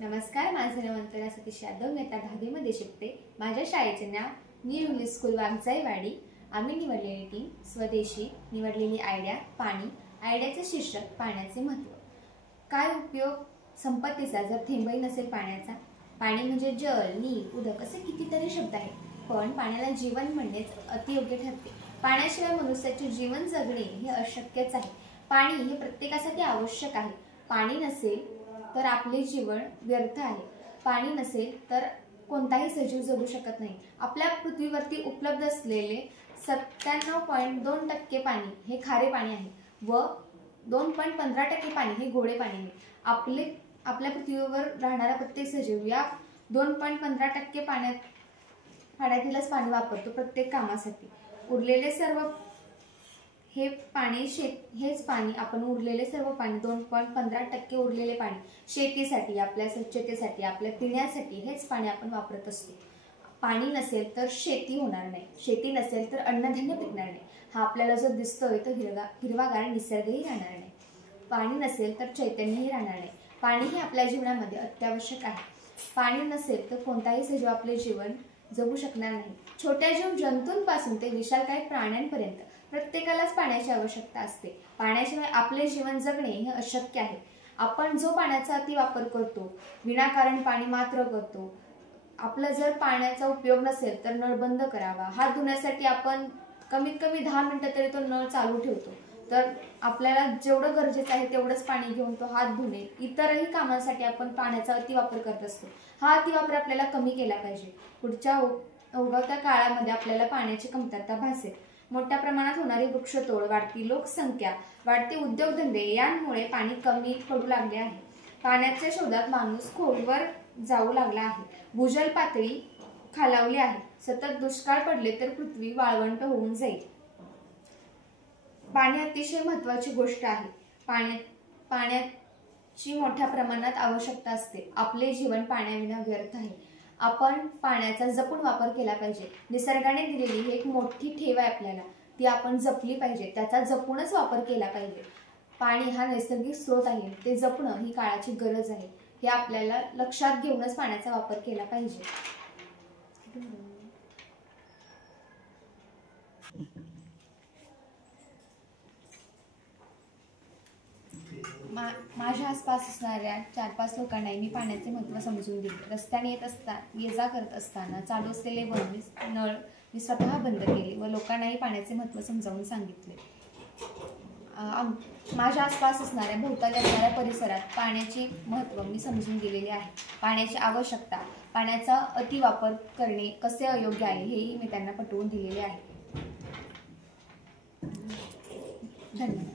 नमस्कार, माझे नाव अंतरा सतीश यादव. मी आता 10वी मध्ये शिकते. माझ्या शाळेचे नाव न्यू इंग्लिश स्कूल वाघजाईवाडी. आम्ही निवडलेली टीम स्वदेशी, निवडलेली आयडिया पाणी. आयडियाचे शीर्षक पाण्याचे महत्त्व. काय उपयोग संपत्तीचा जर थेंबही नसेल पाण्याचा. पाणी म्हणजे जल, नीर, उदक असे कितीतरी शब्द आहेत, पण पाण्याला जीवन म्हणणेच अतियोग्य ठरते. पाण्याशिवाय मनुष्याचे जीवन जगणे हे अशक्यच आहे. पाणी हे प्रत्येकासाठी आवश्यक आहे. पाणी नसेल तर आपले जीवन व्यर्थ आहे. पाणी नसेल तर कोणताही सजीव जगू शकत नाही. आपल्या पृथ्वीवरती उपलब्ध असलेले 97.2% पाणी हे खारे पाणी आहे व 2.15% पाणी हे गोडे पाणी आहे. आपल्या पृथ्वीवर राहणारा प्रत्येक सजीव या 2.15% पाण्यातीलच पाणी वापरतो प्रत्येक कामासाठी. उरलेले सर्व हेच पाणी आपण उरलेले सर्व पाणी 2.15% उरलेले पाणी शेतीसाठी, आपल्या स्वच्छतेसाठी, आपल्या पिण्यासाठी हेच पाणी आपण वापरत असतो. पाणी नसेल तर शेती होणार नाही. शेती नसेल तर अन्नधान्य पिकणार नाही. हा आपल्याला जो दिसतोय तो हिरवागार निसर्गही राहणार नाही. पाणी नसेल तर चैतन्यही राहणार नाही. पाणी हे आपल्या जीवनामध्ये अत्यावश्यक आहे. पाणी नसेल तर कोणताही सजीव आपले जीवन जगू शकणार नाही. छोट्या जीव जंतूंपासून ते विशालकाय प्राण्यांपर्यंत प्रत्येकालाच पाण्याची आवश्यकता असते. पाण्याशिवाय आपले जीवन जगणे हे अशक्य आहे. आपण जो पाण्याचा अतिवापर करतो, विनाकारण पाणी मात्र करतो. आपला जर पाण्याचा उपयोग नसेल तर नळ बंद करावा. हात धुण्यासाठी आपण कमीत कमी 10 मिनिटं तरी तो नळ चालू ठेवतो. तर आपल्याला जेवढं गरजेचं आहे तेवढंच पाणी घेऊन तो हात धुणे, इतरही कामांसाठी आपण पाण्याचा अतिवापर करत असतो. हा अतिवापर आपल्याला कमी केला पाहिजे. पुढच्या ओघवत्या काळामध्ये आपल्याला पाण्याची कमतरता भासेल. मोठ्या प्रमाणात होणारी वृक्षतोड, वाढती लोकसंख्या, वाढते उद्योगधंदे यांमुळे पाणी कमी पडू लागले आहे. पाण्याच्या शोधात माणूस खोलवर जाऊ लागला आहे. भूजल पातळी खालावली आहे. सतत दुष्काळ पडले तर पृथ्वी वाळवंट होऊन जाईल. पाणी अतिशय महत्त्वाची गोष्ट आहे. पाण्याची मोठ्या प्रमाणात आवश्यकता असते. आपले जीवन पाण्याविना व्यर्थ आहे. आपण पाण्याचा जपून वापर केला पाहिजे. निसर्गाने दिलेली ही एक मोठी ठेव आहे आपल्याला, ती आपण जपली पाहिजे. त्याचा जपूनच वापर केला पाहिजे. पाणी हा नैसर्गिक स्रोत आहे, ते जपणं ही काळाची गरज आहे. हे आपल्याला लक्षात घेऊनच पाण्याचा वापर केला पाहिजे. माझ्या आसपास असणाऱ्या 4-5 लोकांनाही मी पाण्याचे महत्त्व समजून दिले. रस्त्याने ये जा करत असताना चालू असलेले नळ मी स्वतः बंद केले व लोकांनाही पाण्याचे महत्त्व समजावून सांगितले. माझ्या आसपास असणाऱ्या भोवताली असणाऱ्या परिसरात पाण्याचे महत्त्व मी समजून दिलेले आहे. पाण्याची आवश्यकता, पाण्याचा अतिवापर करणे कसे अयोग्य आहे हेही मी त्यांना पटवून दिलेले आहे. धन्यवाद.